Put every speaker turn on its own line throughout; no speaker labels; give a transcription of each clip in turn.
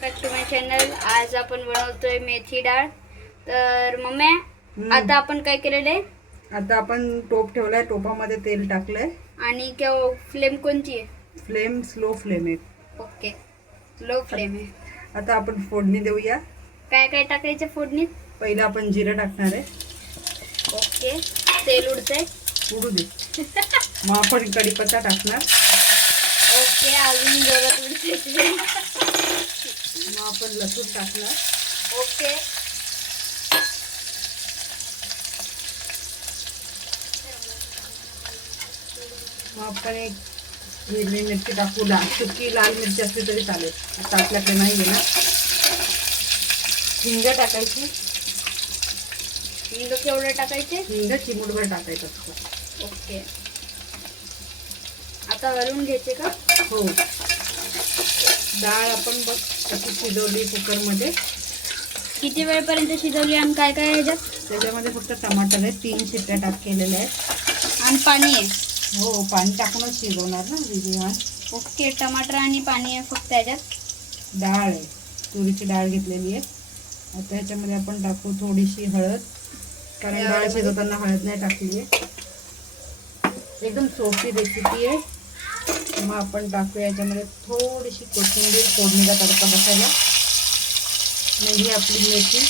Back to my channel आज आपण बनवतोय मेथी डाळ. तर मम्मी आता आपण काय केलेलं? आहे
आता आपण टोप ठेवलाय टोपामध्ये तेल टाकलंय.
आणि फ्लेम कोणची आहे?
फ्लेम स्लो फ्लेम आहे
ओके लो फ्लेम आहे.
आता आपण फोडणी देऊया.
काय काय टाकायचं फोडणीत?
पहिलं आपण जिरं टाकणार आहे.
ओके तेल उडतंय.
उडू दे. मग आपण कढीपत्ता टाकणार.
ओके अजून जोरात उडतंय.
आपण लसूण टाकणार.
ओके.
मग आपण एक हिरवी मिरची टाकू लाल सुकी लाल मिरची असली तरी चालेल. आता आपल्याकडे नाही आहे ना. हिंग टाकायची.
हिंग केवढं टाकायचे?
हिंग चिमूटभर टाकायचं असतं
ओके. आता हलवून घ्यायचे का?
हो. डाळ आपण बघ अशी शिजवली कुकरमध्ये.
किती वेळपर्यंत शिजवली आणि काय काय ह्याच्यात
त्याच्यामध्ये फक्त टमाटर आहे तीन शिट्ट्या टाक केलेल्या आहेत.
आणि पाणी आहे.
हो पाणी टाकूनच शिजवणार ना विधिवान
ओके टमाटर आणि पाणी आहे फक्त याच्यात?
डाळ आहे. तुरीची डाळ घेतलेली आहे. आता ह्याच्यामध्ये आपण टाकू थोडीशी हळद. कारण डाळ? शिजवताना हळद नाही टाकली आहे. एकदम सोपी रेसिपी आहे. मग आपण टाकूया. याच्यामध्ये थोडीशी कोथिंबीर फोडणीला तडका बसायला. म्हणजे ही आपली मेथी.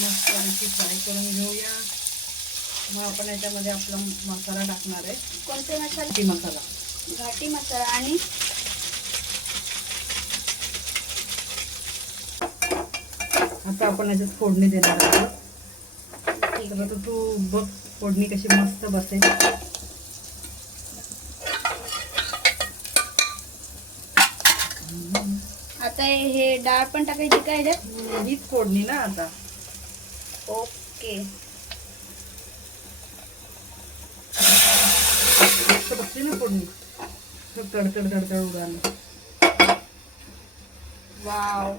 मस्त फ्राय करून घेऊया. मग आपण याच्यामध्ये आपला मसाला टाकणार आहे.
कोणते मसाले?
ती मसाला.
घाटी मसाला आणि
आता आपण याच्यात फोडणी देणार आहोत. तर तू बघ फोडणी कशी मस्त बसेल
आता हे डाळ पण टाकायची काय
हीच फोडणी ना आता.
ओके.
मस्त बसली ना फोडणी. तडतड तडतड उडाली.
वाव.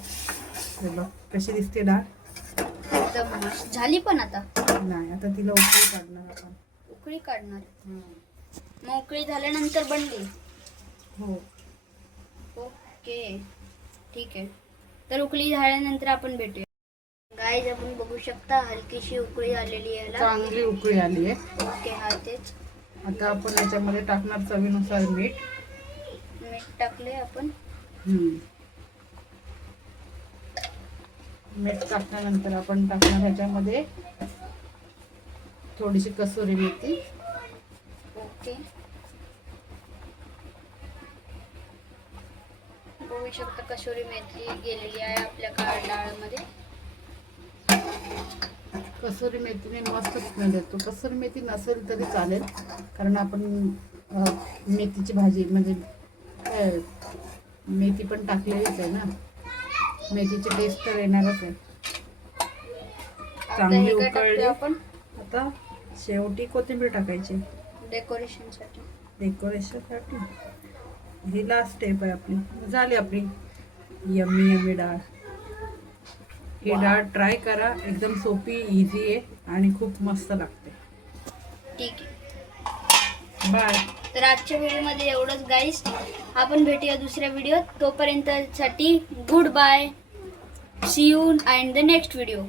बघ कशी दिसते डाळ?
झाली पण आता.
नाही आता तिला उकळी काढणार आपण.
उकळी काढणार. मग उकळी झाल्यानंतर बनली.
हो.
ओके. ठीक आहे. तर उकळी झाल्यानंतर आपण भेटूया. गाईज आपण बघू शकता हलकीशी उकळी आलेली आहे
चांगली उकळी आली आहे.
ओके हा तेच.
आता आपण याच्यामध्ये टाकणार चवीनुसार मीठ.
मीठ टाकले आपण.
हम्म. मीठ टाकल्यानंतर आपण टाकणार ह्याच्यामध्ये थोडीशी कसुरी मेथी.
ओके. बघू शकता कसुरी मेथी गेलेली आहे आपल्या काळ डाळमध्ये
कसुरी मेथीने मस्त स्मेल येतो. कसुरी मेथी नसेल तरी चालेल कारण आपण मेथीची भाजी म्हणजे मेथी पण टाकलेलीच आहे ना. मेथीची टेस्ट तर येणारच आहे. चांगली उकळली.
आपण?
आता शेवटी कोथिंबीर टाकायची.
डेकोरेशनसाठी
डेकोरेशनसाठी ही लास्ट स्टेप आहे आपली. झाली आपली. यम्मी यम्मी डाळ. ही. डाळ ट्राय करा. एकदम सोपी इझी आहे. आणि खूप मस्त लागते.
ठीक आहे.
बाय
तर आजच्या व्हिडिओमध्ये एवढंच गाईस आपण भेटूया दुसऱ्या व्हिडिओत. तोपर्यंतसाठी good bye see you and the next video